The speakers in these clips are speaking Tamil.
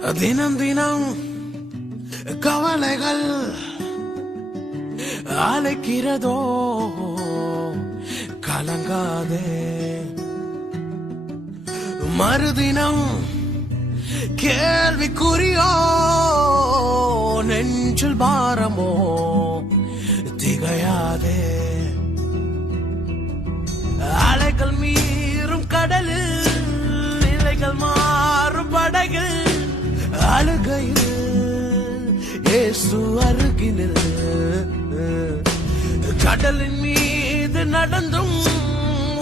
தினம் தினம் கவலைகள் அழைக்கிறதோ, கலங்காதே. மறுதினம் கேள்விக்குறியோ, நெஞ்சில் பாரமோ, திகையாதே. அலைகள் மீறும் கடலில், நிலைகள் மாறும் படகில், அழுகையில் இயேசு அருகினில். கடலின் மீது நடந்தும்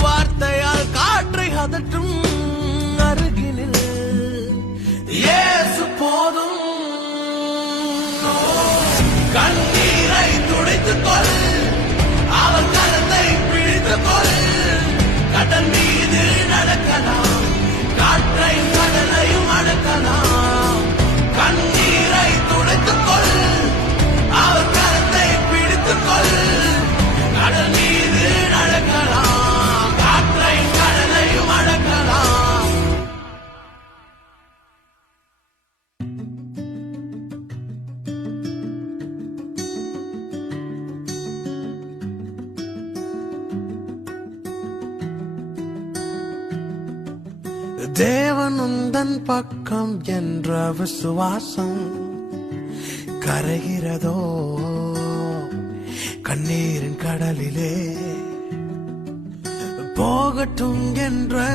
வார்த்தையால் காற்றை அதற்றும் அருகினில் இயேசு போதும். கண்ணீரை துடைத்துக் கொள், அவர் கரத்தை பிடித்துக் கொள். கடல் மீது நடக்கலாம், காற்றை கடலையும் அடக்கலாம். கண்ணீரை துடைத்துக் கொள், அவர் கரத்தை பிடித்துக் கொள். கடல் மீது நடக்கலாம், காற்றை கடலையும் அடக்கலாம். தேவன் உந்தன் பக்கம் என்ற விசுவாசம் கரைகிறதோ, கண்ணீரின் கடலிலே போகட்டும் என்ற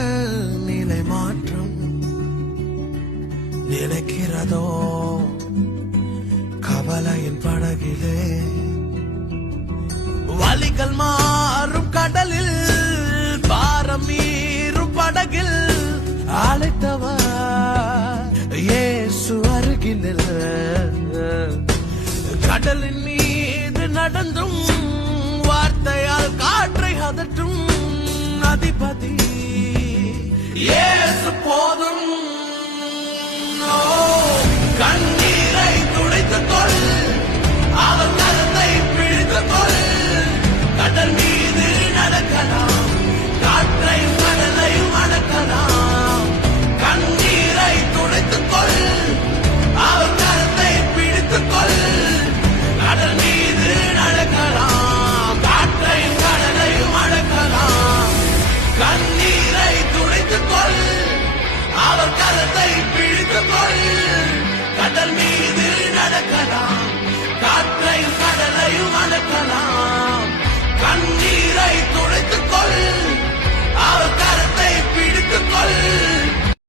நிலை மாற்றம் நிலைக்கிறதோ. கவலையின் படகிலே வலிகள் மாறும் கடலில், பாரம் மீறும் படகில் அழைத்தவர் இயேசு அருகினில். கடலின் மீது நடந்தும் வார்த்தையால் காற்றை அதற்றும் அதிபதி இயேசு போதும். கண்ணீரை துடைத்துக் கொள், அவர் கரத்தை பிடித்துக் கொள். கடல் மீது நடக்கலாம், காற்றை கடலையும் அடக்கலாம். கண்ணீரை துடைத்துக் கொள், அவர் கரத்தை பிடித்துக் கொள். கடல் மீது நடக்கலாம், காற்றை கடலையும் அடக்கலாம். கண்ணீரை துடைத்துக் கொள், அவர் கரத்தை பிடித்துக் கொள். கடல் மீது நடக்கலாம், காற்றை கடலையும் அடக்கலாம்.